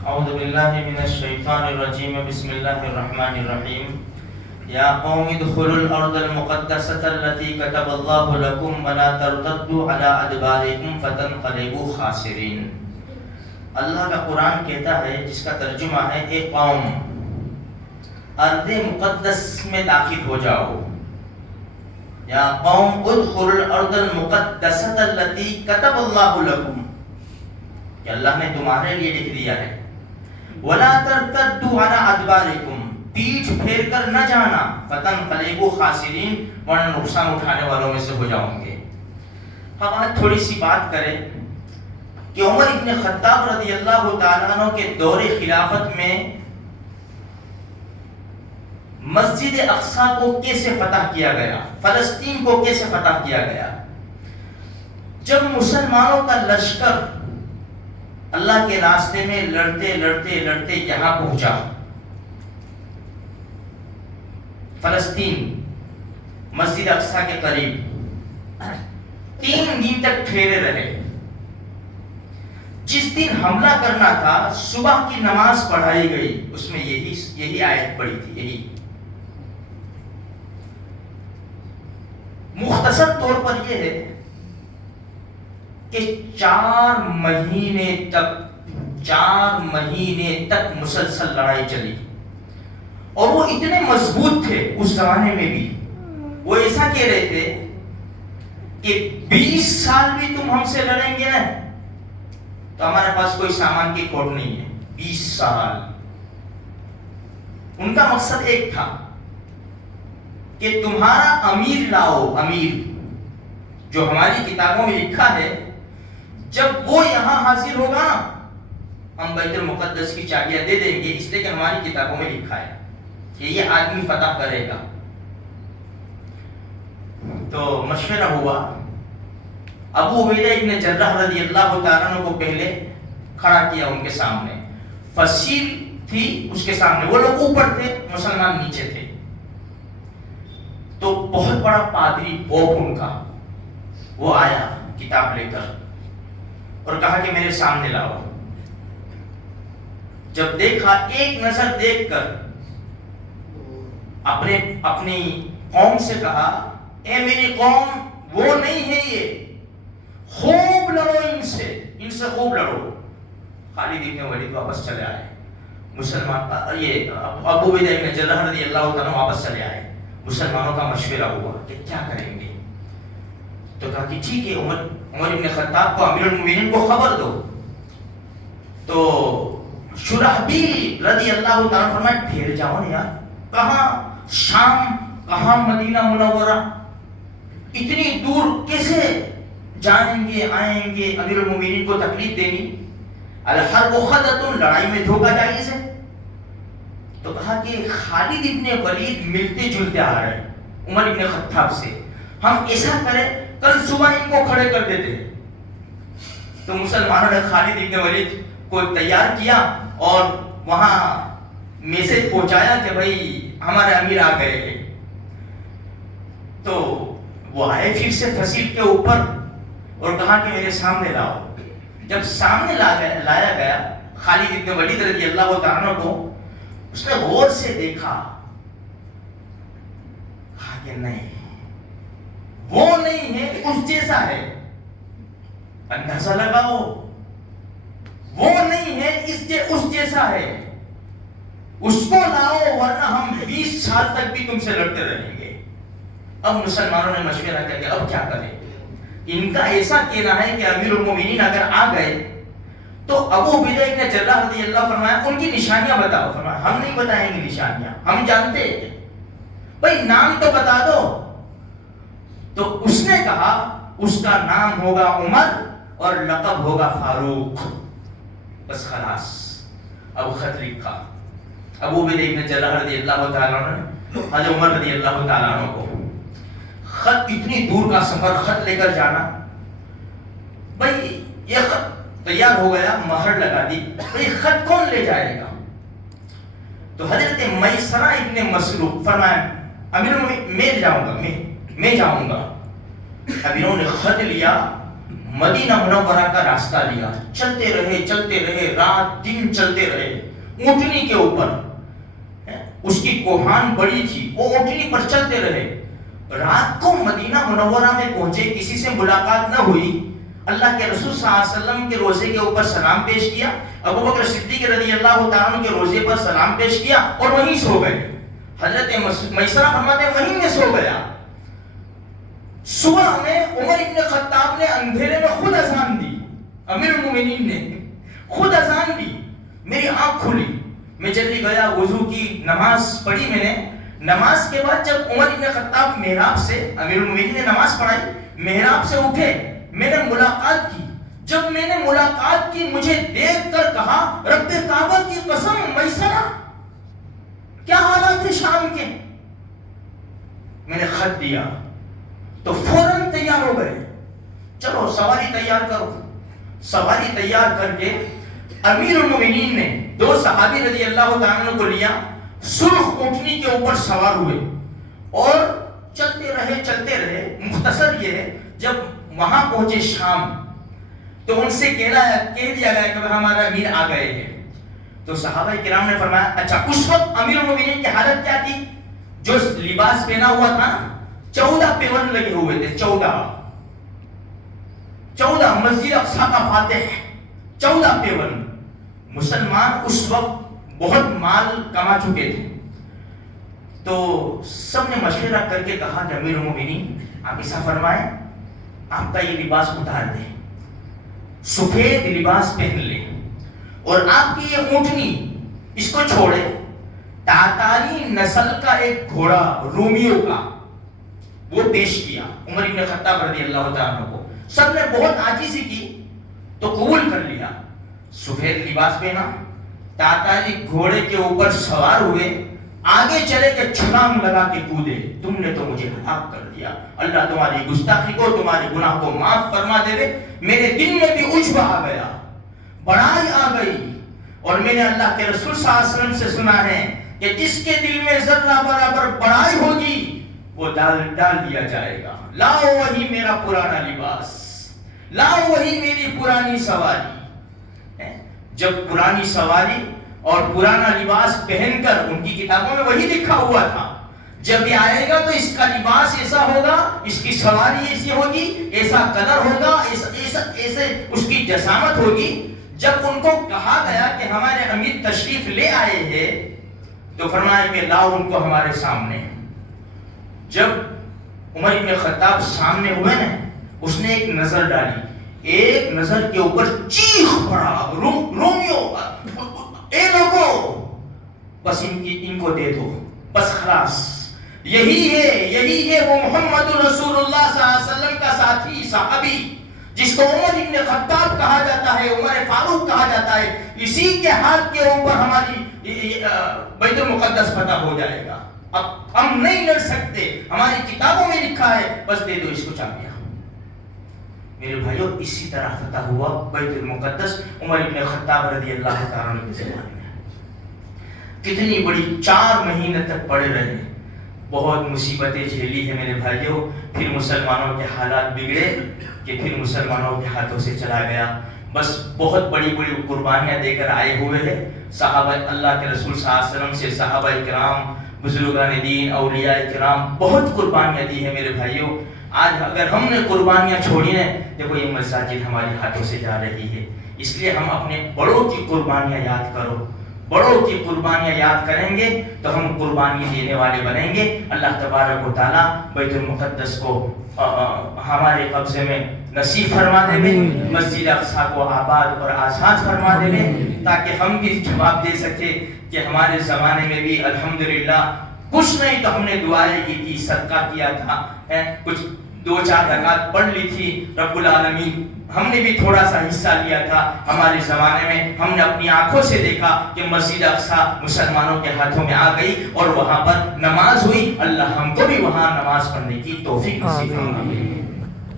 اعوذ باللہ من الشیطان الرجیم بسم اللہ الرحمن الرحیم یا قوم ادخلوا الارض المقدسة التي كتب اللہ لکم ولا ترتدوا على ادبارکم فتنقلبوا خاسرین۔ اللہ کا قرآن کہتا ہے، جس کا ترجمہ ہے، اے قوم، ارض مقدس میں داخل ہو جاؤ۔ یا قوم ادخلوا الارض المقدسة التي كتب اللہ لکم، کہ اللہ نے تمہارے لیے لکھ دیا ہے۔ وَلَا تَرْتَدُّوا عَلَىٰ أَدْبَارِكُمْ، پیٹھ پھیر کر نہ جانا، فَتَنْقَلِبُوا خَاسِرِينَ، ورنہ نقصان اٹھانے والوں میں سے ہو جاؤ گے۔ ہم آج تھوڑی سی بات کریں کہ عمر ابن خطاب رضی اللہ تعالیٰ عنہ کے دور خلافت میں مسجد اقصی کو کیسے فتح کیا گیا، فلسطین کو کیسے فتح کیا گیا۔ جب مسلمانوں کا لشکر اللہ کے راستے میں لڑتے لڑتے لڑتے یہاں پہنچا، فلسطین مسجد اقصی کے قریب، 3 دن تک ٹھہرے رہے۔ جس دن حملہ کرنا تھا، صبح کی نماز پڑھائی گئی، اس میں یہی آیت پڑھی تھی، یہی۔ مختصر طور پر یہ ہے کہ 4 مہینے تک مسلسل لڑائی چلی، اور وہ اتنے مضبوط تھے اس زمانے میں بھی۔ وہ ایسا کہہ رہے تھے کہ 20 سال بھی تم ہم سے لڑیں گے نا تو ہمارے پاس کوئی سامان کی کھوٹ نہیں ہے۔ 20 سال۔ ان کا مقصد ایک تھا کہ تمہارا امیر لاؤ، امیر جو ہماری کتابوں میں لکھا ہے، جب وہ یہاں حاضر ہوگا نا، ہم بیت المقدس کی چابیاں دے دیں گے، اس لیے کہ ہماری کتابوں میں لکھا ہے کہ یہ آدمی فتح کرے گا۔ تو مشورہ ہوا، ابو عبیدہ ابن جراح رضی اللہ تعالیٰ عنہ کو پہلے کھڑا کیا ان کے سامنے، فصیل تھی اس کے سامنے، وہ لوگ اوپر تھے، مسلمان نیچے تھے۔ تو بہت بڑا پادری پوپ ان کا، وہ آیا کتاب لے کر اور کہا کہ میرے سامنے لاؤ۔ جب دیکھا، ایک نظر دیکھ کر اپنی قوم سے کہا، اے میری قوم، وہ نہیں ہے یہ، خوب لڑو ان سے خوب لڑو۔ خالد ابن ولید واپس چلے آئے، یہ ابو عبیدہ ابن جراح رضی اللہ تعالیٰ واپس چلے آئے۔ مسلمانوں کا مشورہ ہوا کہ کیا کریں گے، تو کہا کہ ٹھیک ہے، عمر ابن خطاب کو، امیر المومنین کو خبر دو۔ تو شرحبیل رضی اللہ تعالیٰ فرمایا، ٹھہر جاؤ نا یار، کہاں شام، کہاں مدینہ منورہ، اتنی دور کیسے جائیں گے آئیں گے، امیر المومنین کو تکلیف دینی، الحرب خدۃ، لڑائی میں دھوکہ جائز ہے۔ تو کہا کہ خالد ابن ولید ملتے جلتے آ رہے ہیں عمر ابن خطاب سے، ہم ایسا کریں کل صبح ان کو کھڑے کر دیتے ہیں۔ تو مسلمانوں نے خالد ابن ولید کو تیار کیا اور وہاں میسج پہنچایا کہ بھائی ہمارے امیر آ گئے ہیں۔ تو وہ آئے پھر سے فصیل کے اوپر اور کہا کہ میرے سامنے لاؤ۔ جب سامنے لایا گیا خالد ابن ولید رضی اللہ تعالیٰ کو، اس نے غور سے دیکھا، کہا کہ نہیں، وہ نہیں ہے، اس جیسا ہے۔ اندازہ لگاؤ، وہ نہیں ہے، اس جیسا ہے، اس کو لاؤ ورنہ ہم 20 سال تک بھی تم سے لڑتے رہیں گے۔ اب مسلمانوں نے مشورہ کیا کہ اب کیا کریں۔ ان کا ایسا کہنا ہے کہ امیر المومنین اگر آ گئے تو ابو عبیدہ ابن جراح رضی اللہ فرمایا ان کی نشانیاں بتاؤ۔ فرمایا ہم نہیں بتائیں گے نشانیاں، ہم جانتے ہیں، بھائی نام تو بتا دو۔ تو اس نے کہا اس کا نام ہوگا عمر اور لقب ہوگا فاروق، بس خلاص۔ اب خط لکھا ابو عبیدہ ابن جراح رضی اللہ تعالیٰ عنہ نے حضرت عمر رضی اللہ تعالیٰ عنہ کو، خط اتنی دور کا سفر، خط لے کر جانا، بھائی یہ خط تیار ہو گیا، مہر لگا دی، بھائی خط کون لے جائے گا؟ تو حضرت میسرہ ابن مسروق فرمایا امیر میں جاؤں گا، میں جاؤں گا۔ اب انہوں نے خط لیا، مدینہ منورہ کا راستہ لیا، چلتے رہے، رات دن چلتے رہے اونٹنی کے اوپر، اس کی کوہان بڑی تھی، وہ اونٹنی پر چلتے رہے، رات کو مدینہ منورہ میں پہنچے، کسی سے ملاقات نہ ہوئی، اللہ کے رسول صلی اللہ علیہ وسلم کے روزے کے اوپر سلام پیش کیا، ابو بکر صدیق رضی اللہ تعالیٰ عنہ کے روزے پر سلام پیش کیا اور وہیں سو گئے۔ حضرت میسرہ فرماتے ہیں وہیں میں سو گیا۔ صبح میں عمر ابن خطاب نے اندھیرے میں خود اذان دی، امیر المومنین نے خود اذان دی، میری آنکھ کھلی، میں جلدی گیا، وضو کی، نماز پڑھی میں نے، نماز کے بعد جب عمر ابن خطاب محراب سے، امیر المومنین نے نماز پڑھائی، محراب سے اٹھے، میں نے ملاقات کی، جب میں نے ملاقات کی مجھے دیکھ کر کہا رب کعبہ کی قسم میسرہ کیا حالات ہیں شام کے؟ میں نے خط دیا تو فوراً تیار ہو گئے، چلو سواری تیار کرو، سواری تیار کر کے امیر المومنین نے 2 صحابی رضی اللہ تعالیٰ عنہ کو لیا، سرخ اونٹنی کے اوپر سوار ہوئے اور چلتے رہے۔ مختصر یہ ہے جب وہاں پہنچے شام تو ان سے کہہ دیا گیا کہ ہمارا امیر آ گئے ہیں، تو صحابہ کرام نے فرمایا اچھا اس وقت امیر المومنین کی حالت کیا تھی؟ جو لباس پہنا ہوا تھا نا 14 پیون لگے ہوئے تھے، 14 مسجد اقصی کا فاتح، 14 پیون۔ مسلمان اس وقت بہت مال کما چکے تھے، تو سب نے مشورہ کر کے کہا کہ امیر المومنین آپ ایسا فرمائیں آپ کا یہ لباس اتار دیں، سفید لباس پہن لیں، اور آپ کی یہ اونٹنی اس کو چھوڑے، تاتاری نسل کا ایک گھوڑا رومیوں کا وہ پیش کیا عمر ابن خطاب رضی اللہ تعالیٰ عنہ کو۔ سب نے بہت عاجزی کی تو قبول کر لیا، سفید لباس پہنا، تاتاری گھوڑے کے اوپر سوار ہوئے، آگے چلے کہ چھلانگ لگا کے کودے، تم نے تو مجھے ہلاک کر دیا، اللہ تمہاری گستاخی کو، تمہارے گناہ کو معاف فرما دے، میرے دل میں بھی عجب آ گیا، بڑائی آ گئی، اور میں نے اللہ کے رسول صلی اللہ علیہ وسلم سے سنا ہے کہ جس کے دل میں ذرہ برابر بڑائی ہوگی وہ ڈال دیا جائے گا۔ لاؤ وہی میرا پرانا لباس، لاؤ وہی میری پرانی سواری۔ جب پرانی سواری اور پرانا لباس پہن کر، ان کی کتابوں میں وہی لکھا ہوا تھا جب یہ آئے گا تو اس کا لباس ایسا ہوگا، اس کی سواری ایسی ہوگی، ایسا کلر ہوگا، ایسے اس کی جسامت ہوگی۔ جب ان کو کہا گیا کہ ہمارے امیر تشریف لے آئے ہیں تو فرمایا کہ لاؤ ان کو ہمارے سامنے۔ جب عمر ابن خطاب سامنے ہوئے نا، اس نے ایک نظر ڈالی، ایک نظر کے اوپر چیخ پڑا، رومیو اے لوگو بس ان کو دے دو، بس خلاص، یہی ہے وہ محمد رسول اللہ صلی اللہ علیہ وسلم کا ساتھی، صحابی، جس کو عمر ابن خطاب کہا جاتا ہے، عمر فاروق کہا جاتا ہے، اسی کے ہاتھ کے اوپر ہماری بیت المقدس فتح ہو جائے گا۔ اب ہم نہیں لڑ سکتے، ہماری کتابوں میں لکھا ہے، بس دے دو اس کو چابیاں۔ میرے بھائیوں اسی طرح فتح ہوا بیت المقدس عمر ابن خطاب رضی اللہ تعالیٰ عنہ کے زمانے میں۔ کتنی بڑی 4 مہینے تک پڑے رہے، بہت مصیبتیں جھیلی ہیں میرے بھائیوں، پھر مسلمانوں کے حالات بگڑے کہ پھر مسلمانوں کے ہاتھوں سے چلا گیا۔ بس بہت بڑی بڑی قربانیاں دے کر آئے ہوئے ہیں صحابہ اللہ کے رسول صلی اللہ علیہ وسلم سے، صحابہ اکرام، بزرگان دین، اولیاء کرام، بہت قربانیاں دی ہیں میرے بھائیوں۔ آج اگر ہم نے قربانیاں چھوڑی ہیں، دیکھو یہ مساجد ہمارے ہاتھوں سے جا رہی ہے، اس لیے ہم اپنے بڑوں کی قربانیاں یاد کرو، بڑوں کی قربانیاں یاد کریں گے تو ہم قربانی دینے والے بنیں گے۔ اللہ تبارک و تعالیٰ بیت المقدس کو ہمارے قبضے میں نصیب فرما دے، مسجد اقصی کو آباد اور آزاد فرما دے، تاکہ ہم بھی جواب دے سکے کہ ہمارے زمانے میں بھی الحمدللہ کچھ نہیں تو ہم نے دعائیں کی تھی، صدقہ کیا تھا، کچھ 2-4 رکعت پڑھ لی تھی، رب العالمین ہم نے بھی تھوڑا سا حصہ لیا تھا۔ ہمارے زمانے میں ہم نے اپنی آنکھوں سے دیکھا کہ مسجد اقصی مسلمانوں کے ہاتھوں میں آ گئی اور وہاں پر نماز ہوئی۔ اللہ ہم کو بھی وہاں نماز پڑھنے کی توفیق نصیب فرمائے۔